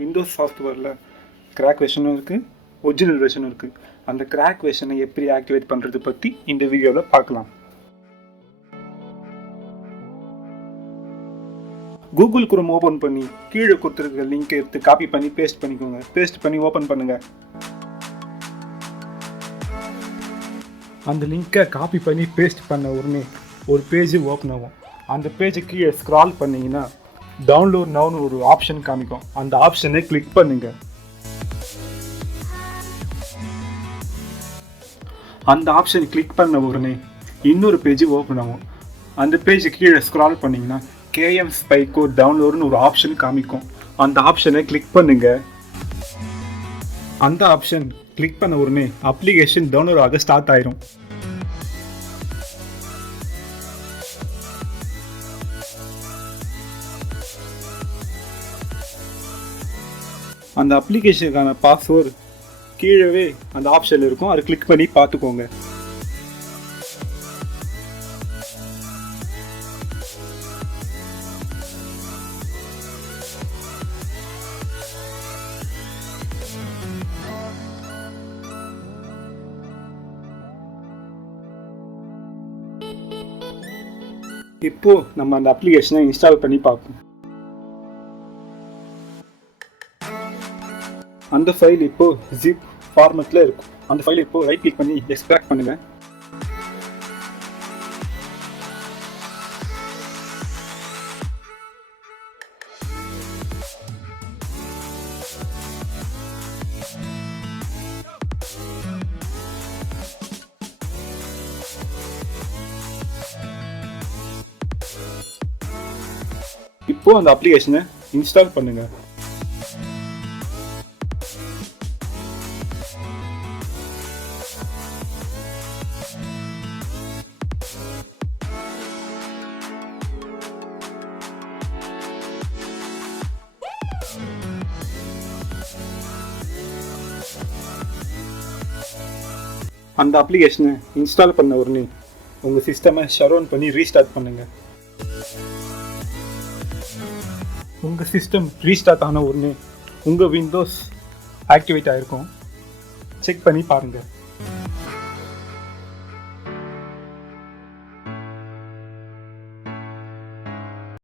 Windows சாஃப்ட்வேரில் crack வெர்ஷனும் இருக்குது, original வெர்ஷனும் இருக்குது. அந்த கிராக் வெர்ஷனை எப்படி ஆக்டிவேட் பண்ணுறது பற்றி இந்த வீடியோவில் பார்க்கலாம். கூகுள் குரோம் ஓப்பன் பண்ணி கீழே கொடுத்துருக்க லிங்க் எடுத்து காப்பி பண்ணி பேஸ்ட் பண்ணிக்கோங்க. பேஸ்ட் பண்ணி ஓப்பன் பண்ணுங்கள். அந்த லிங்க்கை காப்பி பண்ணி பேஸ்ட் பண்ண உடனே ஒரு பேஜ் ஓப்பன் ஆகும். அந்த பேஜை கீழே ஸ்க்ரால் பண்ணிங்கன்னா டவுன்லோட் நவுன்னு ஒரு ஆப்ஷன் காமிக்கும். அந்த ஆப்ஷனை கிளிக் பண்ணுங்கள். அந்த ஆப்ஷன் கிளிக் பண்ண உடனே இன்னொரு பேஜ் ஓப்பன் ஆகும். அந்த பேஜ் கீழே ஸ்க்ரால் பண்ணிங்கன்னா கேஎம் ஸ்பைக்கோ டவுன்லோடுன்னு ஒரு ஆப்ஷன் காமிக்கும். அந்த ஆப்ஷனை கிளிக் பண்ணுங்கள். அந்த ஆப்ஷன் கிளிக் பண்ண உடனே அப்ளிகேஷன் டவுன்லோட் ஆக ஸ்டார்ட் ஆயிரும். அந்த அப்ளிகேஷனுக்கான பாஸ்வேர்டு கீழே அந்த ஆப்ஷன் இருக்கும். அதை கிளிக் பண்ணி பார்த்துக்கோங்க. இப்போ நம்ம அந்த அப்ளிகேஷனை இன்ஸ்டால் பண்ணி பார்ப்போம். அந்த ஃபைல் இப்போ zip ஃபார்மேட்டில் இருக்கும். அந்த ஃபைலை இப்போ ரைட் கிளிக் பண்ணி எக்ஸ்ட்ராக்ட் பண்ணுங்க. இப்போ அந்த அப்ளிகேஷனை இன்ஸ்டால் பண்ணுங்க. அந்த அப்ளிகேஷனை இன்ஸ்டால் பண்ண உடனே உங்கள் சிஸ்டமை ஷட் டவுன் பண்ணி ரீஸ்டார்ட் பண்ணுங்கள். உங்கள் சிஸ்டம் ரீஸ்டார்ட் ஆன உடனே உங்கள் விண்டோஸ் ஆக்டிவேட் ஆகிருக்கும். செக் பண்ணி பாருங்கள்.